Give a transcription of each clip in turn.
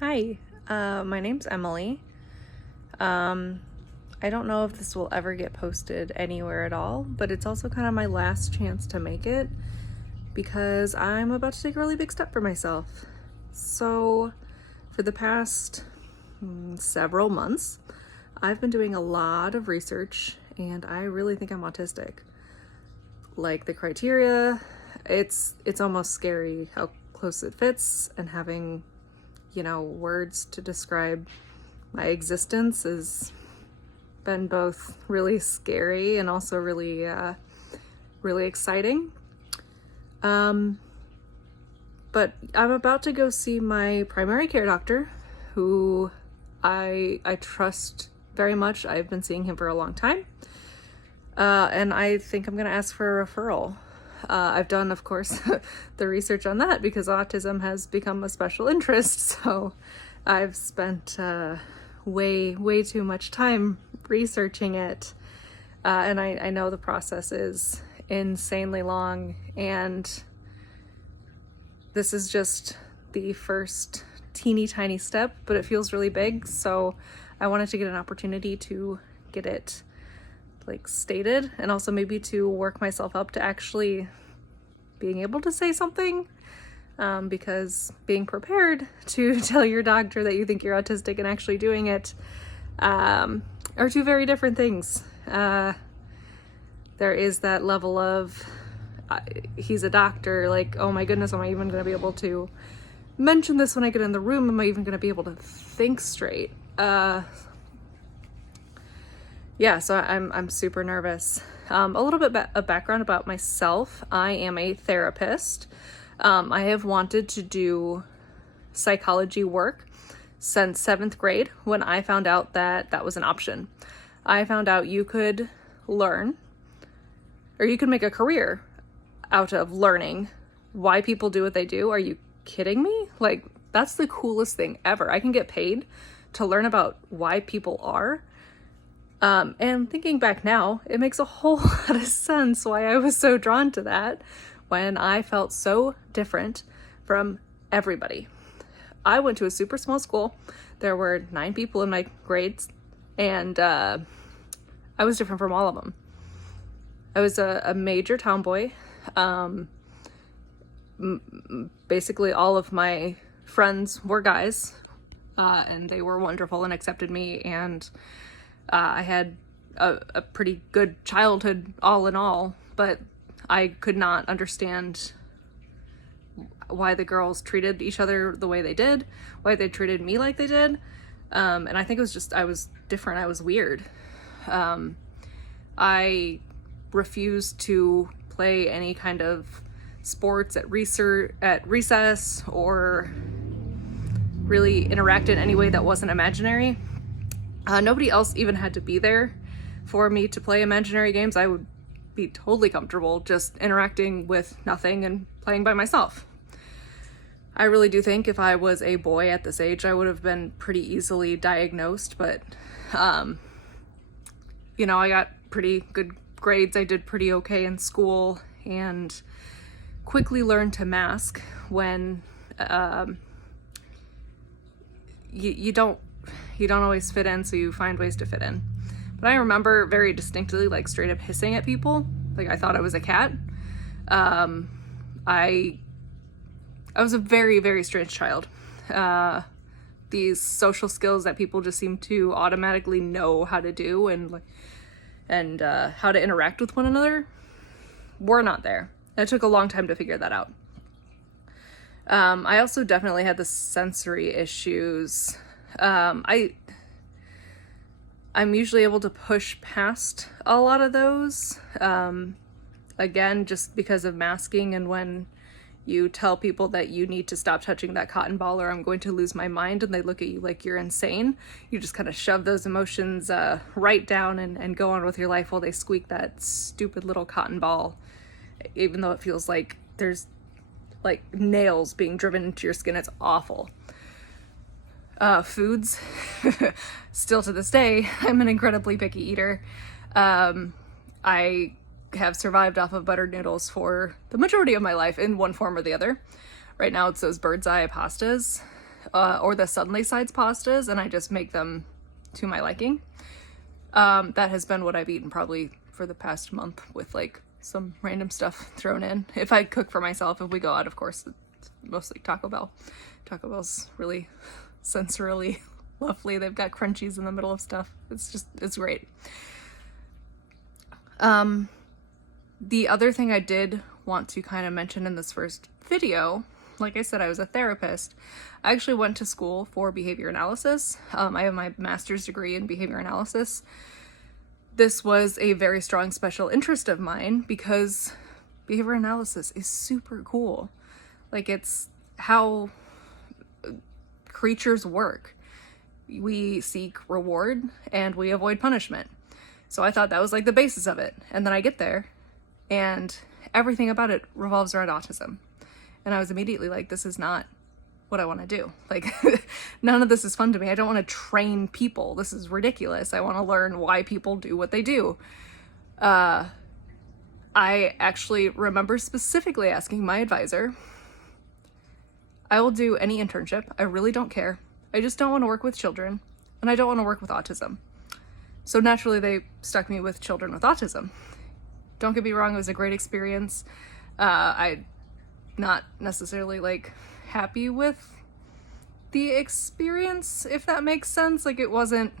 Hi, my name's Emily. Um, I don't know if this will ever get posted anywhere at all, but it's also kind of my last chance to make it because I'm about to take a really big step for myself. So, for the past several months, I've been doing a lot of research and I really think I'm autistic. Like the criteria, it's almost scary how close it fits, and having words to describe my existence has been both really scary and also really exciting. But I'm about to go see my primary care doctor, who I trust very much. I've been seeing him for a long time. And I think I'm going to ask for a referral. I've done, of course, the research on that because autism has become a special interest. So I've spent way too much time researching it. And I know the process is insanely long. And this is just the first teeny tiny step, but it feels really big. So I wanted to get an opportunity to get it stated, and also maybe to work myself up to actually being able to say something, because being prepared to tell your doctor that you think you're autistic and actually doing it are two very different things. There is that level of he's a doctor, like, oh my goodness, am I even going to be able to mention this when I get in the room? Am I even going to be able to think straight? Yeah, so I'm super nervous. A little bit of background about myself. I am a therapist. I have wanted to do psychology work since 7th grade when I found out that that was an option. I found out you could learn, or you could make a career out of learning why people do what they do. Are you kidding me? Like, that's the coolest thing ever. I can get paid to learn about why people are. And thinking back now, it makes a whole lot of sense why I was so drawn to that when I felt so different from everybody. I went to a super small school. There were 9 people in my grades, and I was different from all of them. I was a major tomboy. Basically, all of my friends were guys, and they were wonderful and accepted me, and I had a pretty good childhood all in all, but I could not understand why the girls treated each other the way they did, why they treated me like they did. And I think it was just, I was different. I was weird. I refused to play any kind of sports at recess, or really interact in any way that wasn't imaginary. Nobody else even had to be there for me to play imaginary games. I would be totally comfortable just interacting with nothing and playing by myself. I really do think if I was a boy at this age, I would have been pretty easily diagnosed, but, I got pretty good grades. I did pretty okay in school and quickly learned to mask when you don't always fit in, so you find ways to fit in. But I remember very distinctly, straight up hissing at people. Like, I thought I was a cat. I was a very, very strange child. These social skills that people just seem to automatically know how to do, and how to interact with one another, were not there. It took a long time to figure that out. I also definitely had the sensory issues. I'm usually able to push past a lot of those, again, just because of masking. And when you tell people that you need to stop touching that cotton ball or I'm going to lose my mind, and they look at you like you're insane, you just kind of shove those emotions right down and go on with your life while they squeak that stupid little cotton ball, even though it feels like there's nails being driven into your skin. It's awful. Foods. Still to this day, I'm an incredibly picky eater. I have survived off of buttered noodles for the majority of my life in one form or the other. Right now it's those bird's eye pastas. or the Suddenly Sides pastas, and I just make them to my liking. That has been what I've eaten probably for the past month, with like some random stuff thrown in. If I cook for myself, if we go out, of course, it's mostly Taco Bell. Taco Bell's really sensorily lovely. They've got crunchies in the middle of stuff. It's great. The other thing I did want to kind of mention in this first video, like I said, I was a therapist. I actually went to school for behavior analysis. I have my master's degree in behavior analysis. This was a very strong special interest of mine because behavior analysis is super cool. Like, it's how creatures work. We seek reward and we avoid punishment. So I thought that was like the basis of it. And then I get there and everything about it revolves around autism. And I was immediately like, this is not what I want to do. Like, none of this is fun to me. I don't want to train people. This is ridiculous. I want to learn why people do what they do. I actually remember specifically asking my advisor, I will do any internship. I really don't care. I just don't want to work with children, and I don't want to work with autism. So naturally, they stuck me with children with autism. Don't get me wrong, it was a great experience. I'm not necessarily like happy with the experience, if that makes sense. Like, it wasn't,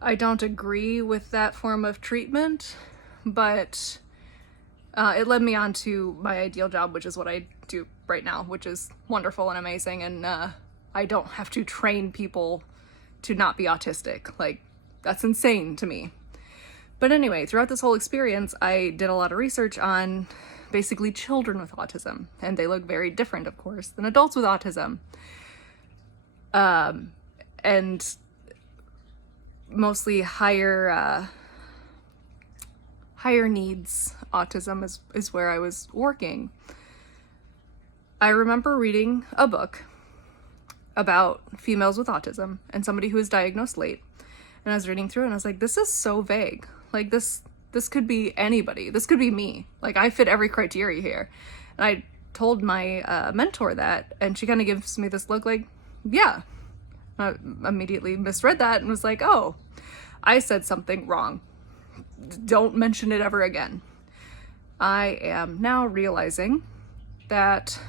I don't agree with that form of treatment, but it led me on to my ideal job, which is what I do right now, which is wonderful and amazing. And I don't have to train people to not be autistic. Like, that's insane to me. But anyway, throughout this whole experience, I did a lot of research on basically children with autism, and they look very different, of course, than adults with autism. And mostly higher needs autism is where I was working. I remember reading a book about females with autism and somebody who was diagnosed late. And I was reading through it and I was like, this is so vague. Like, this could be anybody. This could be me. Like, I fit every criteria here. And I told my mentor that, and she kind of gives me this look like, yeah. I immediately misread that and was like, oh, I said something wrong. Don't mention it ever again. I am now realizing that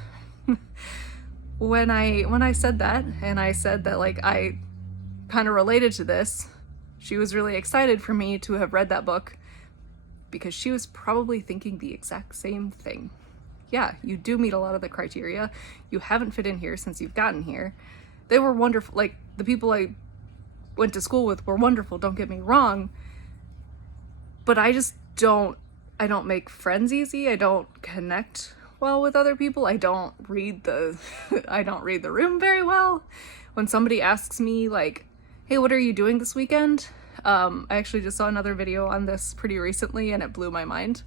when I said that, and I said that, like, I kind of related to this, she was really excited for me to have read that book because she was probably thinking the exact same thing. Yeah, you do meet a lot of the criteria. You haven't fit in here since you've gotten here. They were wonderful. Like, the people I went to school with were wonderful, don't get me wrong. But I don't make friends easy. I don't connect well with other people. I don't read the room very well. When somebody asks me, like, hey, what are you doing this weekend? I actually just saw another video on this pretty recently and it blew my mind.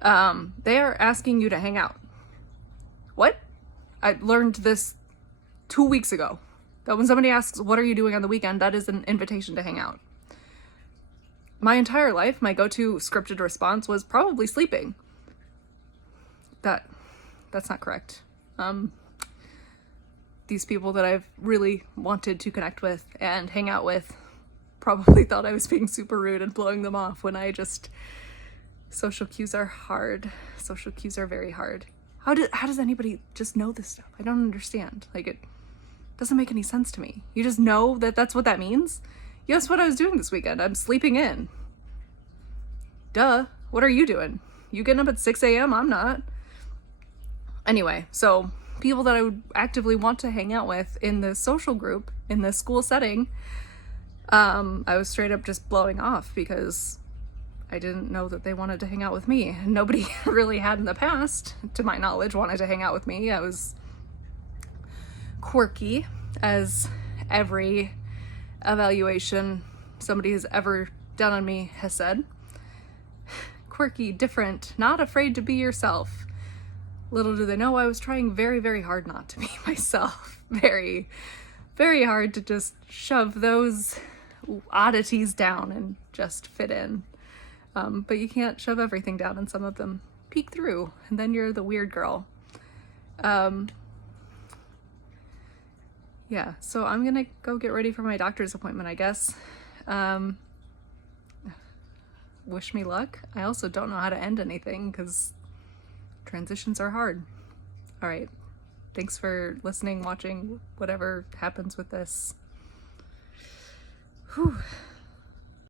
They are asking you to hang out. What? I learned this 2 weeks ago. That when somebody asks, what are you doing on the weekend? That is an invitation to hang out. My entire life, my go-to scripted response was probably sleeping. That's not correct. These people that I've really wanted to connect with and hang out with probably thought I was being super rude and blowing them off when social cues are hard. Social cues are very hard. How does anybody just know this stuff? I don't understand. Like, it doesn't make any sense to me. You just know that that's what that means? Guess what I was doing this weekend? I'm sleeping in. Duh. What are you doing? You getting up at 6 a.m.? I'm not. Anyway, so people that I would actively want to hang out with in this social group, in this school setting, I was straight up just blowing off because I didn't know that they wanted to hang out with me. Nobody really had in the past, to my knowledge, wanted to hang out with me. I was quirky, as every evaluation somebody has ever done on me has said. Quirky, different, not afraid to be yourself. Little do they know I was trying very, very hard not to be myself. Very, very hard to just shove those oddities down and just fit in. But you can't shove everything down, and some of them peek through, and then you're the weird girl. yeah, so I'm gonna go get ready for my doctor's appointment, I guess. Wish me luck. I also don't know how to end anything because transitions are hard. All right. Thanks for listening, watching, whatever happens with this. Whew.